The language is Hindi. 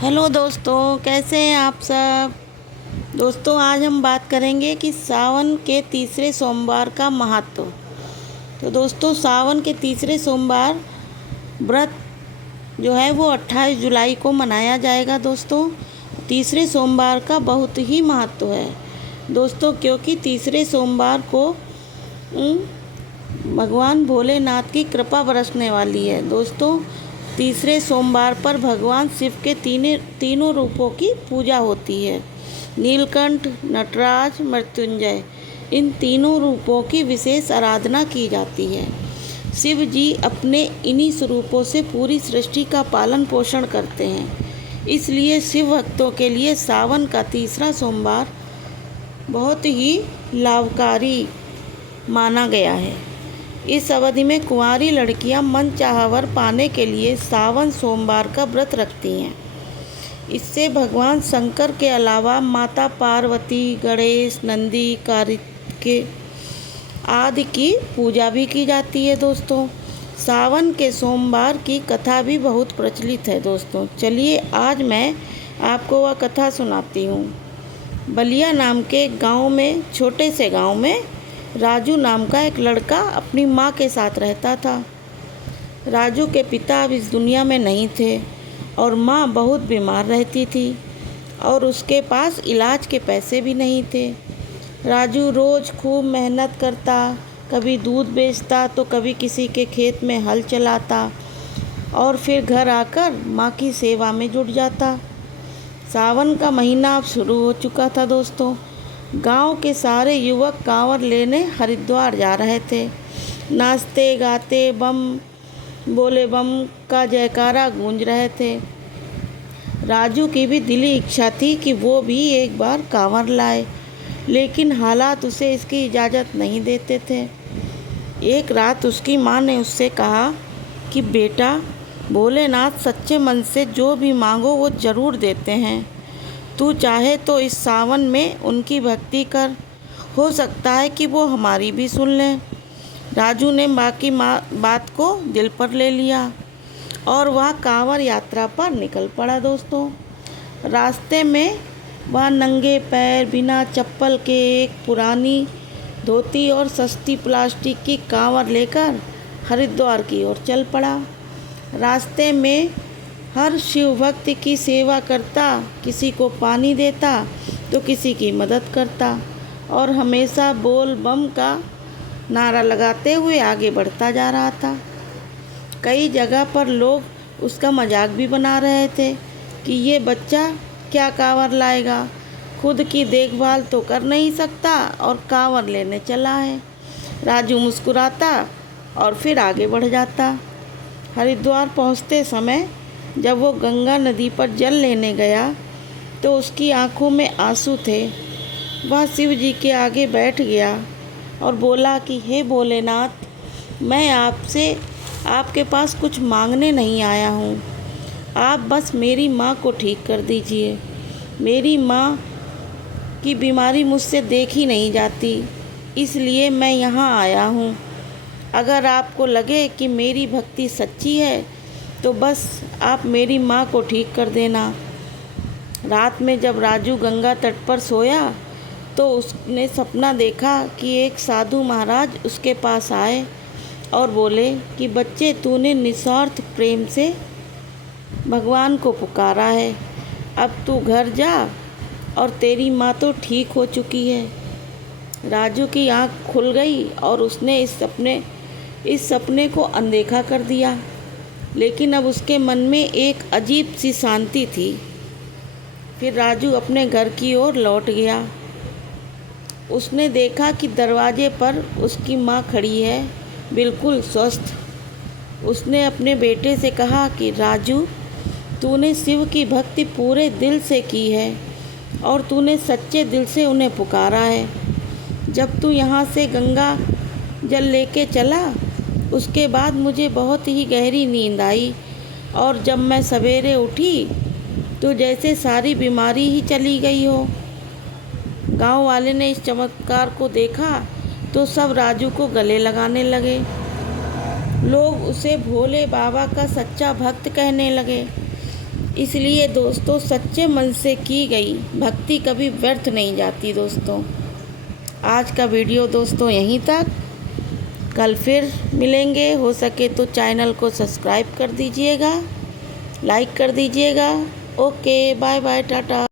हेलो दोस्तों, कैसे हैं आप सब। दोस्तों, आज हम बात करेंगे कि सावन के तीसरे सोमवार का महत्व। तो दोस्तों, सावन के तीसरे सोमवार व्रत जो है वो 28 जुलाई को मनाया जाएगा। दोस्तों, तीसरे सोमवार का बहुत ही महत्व है दोस्तों, क्योंकि तीसरे सोमवार को भगवान भोलेनाथ की कृपा बरसने वाली है। दोस्तों, तीसरे सोमवार पर भगवान शिव के तीनों रूपों की पूजा होती है। नीलकंठ, नटराज, मृत्युंजय, इन तीनों रूपों की विशेष आराधना की जाती है। शिव जी अपने इन्हीं स्वरूपों से पूरी सृष्टि का पालन पोषण करते हैं। इसलिए शिव भक्तों के लिए सावन का तीसरा सोमवार बहुत ही लाभकारी माना गया है। इस अवधि में कुंवारी लड़कियां मनचाहा वर पाने के लिए सावन सोमवार का व्रत रखती हैं। इससे भगवान शंकर के अलावा माता पार्वती, गणेश, नंदी, कार्तिकेय आदि की पूजा भी की जाती है। दोस्तों, सावन के सोमवार की कथा भी बहुत प्रचलित है। दोस्तों, चलिए आज मैं आपको वह कथा सुनाती हूँ। बलिया नाम के गांव में, छोटे से गांव में राजू नाम का एक लड़का अपनी माँ के साथ रहता था। राजू के पिता अब इस दुनिया में नहीं थे और माँ बहुत बीमार रहती थी और उसके पास इलाज के पैसे भी नहीं थे। राजू रोज़ खूब मेहनत करता, कभी दूध बेचता तो कभी किसी के खेत में हल चलाता और फिर घर आकर माँ की सेवा में जुट जाता। सावन का महीना अब शुरू हो चुका था। दोस्तों, गांव के सारे युवक कांवर लेने हरिद्वार जा रहे थे। नाचते गाते बम बोले बम का जयकारा गूंज रहे थे। राजू की भी दिली इच्छा थी कि वो भी एक बार कांवर लाए, लेकिन हालात उसे इसकी इजाज़त नहीं देते थे। एक रात उसकी माँ ने उससे कहा कि बेटा, भोलेनाथ सच्चे मन से जो भी मांगो वो ज़रूर देते हैं। तू चाहे तो इस सावन में उनकी भक्ति कर, हो सकता है कि वो हमारी भी सुन लें। राजू ने माँ की बात को दिल पर ले लिया और वह कांवर यात्रा पर निकल पड़ा। दोस्तों, रास्ते में वह नंगे पैर बिना चप्पल के एक पुरानी धोती और सस्ती प्लास्टिक की कांवर लेकर हरिद्वार की ओर चल पड़ा। रास्ते में हर शिव भक्त की सेवा करता, किसी को पानी देता तो किसी की मदद करता और हमेशा बोल बम का नारा लगाते हुए आगे बढ़ता जा रहा था। कई जगह पर लोग उसका मजाक भी बना रहे थे कि ये बच्चा क्या कांवर लाएगा, खुद की देखभाल तो कर नहीं सकता और कांवर लेने चला है। राजू मुस्कुराता और फिर आगे बढ़ जाता। हरिद्वार पहुंचते समय जब वो गंगा नदी पर जल लेने गया तो उसकी आंखों में आंसू थे। वह शिव जी के आगे बैठ गया और बोला कि हे भोलेनाथ, मैं आपसे आपके पास कुछ मांगने नहीं आया हूँ। आप बस मेरी माँ को ठीक कर दीजिए। मेरी माँ की बीमारी मुझसे देखी नहीं जाती, इसलिए मैं यहाँ आया हूँ। अगर आपको लगे कि मेरी भक्ति सच्ची है तो बस आप मेरी माँ को ठीक कर देना। रात में जब राजू गंगा तट पर सोया तो उसने सपना देखा कि एक साधु महाराज उसके पास आए और बोले कि बच्चे, तूने निस्वार्थ प्रेम से भगवान को पुकारा है, अब तू घर जा और तेरी माँ तो ठीक हो चुकी है। राजू की आँख खुल गई और उसने इस सपने को अनदेखा कर दिया, लेकिन अब उसके मन में एक अजीब सी शांति थी। फिर राजू अपने घर की ओर लौट गया। उसने देखा कि दरवाजे पर उसकी माँ खड़ी है, बिल्कुल स्वस्थ। उसने अपने बेटे से कहा कि राजू, तूने शिव की भक्ति पूरे दिल से की है और तूने सच्चे दिल से उन्हें पुकारा है। जब तू यहाँ से गंगा जल लेके चला, उसके बाद मुझे बहुत ही गहरी नींद आई और जब मैं सवेरे उठी तो जैसे सारी बीमारी ही चली गई हो। गांव वाले ने इस चमत्कार को देखा तो सब राजू को गले लगाने लगे। लोग उसे भोले बाबा का सच्चा भक्त कहने लगे। इसलिए दोस्तों सच्चे मन से की गई भक्ति कभी व्यर्थ नहीं जाती। दोस्तों आज का वीडियो दोस्तों यहीं तक। कल फिर मिलेंगे। हो सके तो चैनल को सब्सक्राइब कर दीजिएगा, लाइक कर दीजिएगा। Okay, bye bye, Tata.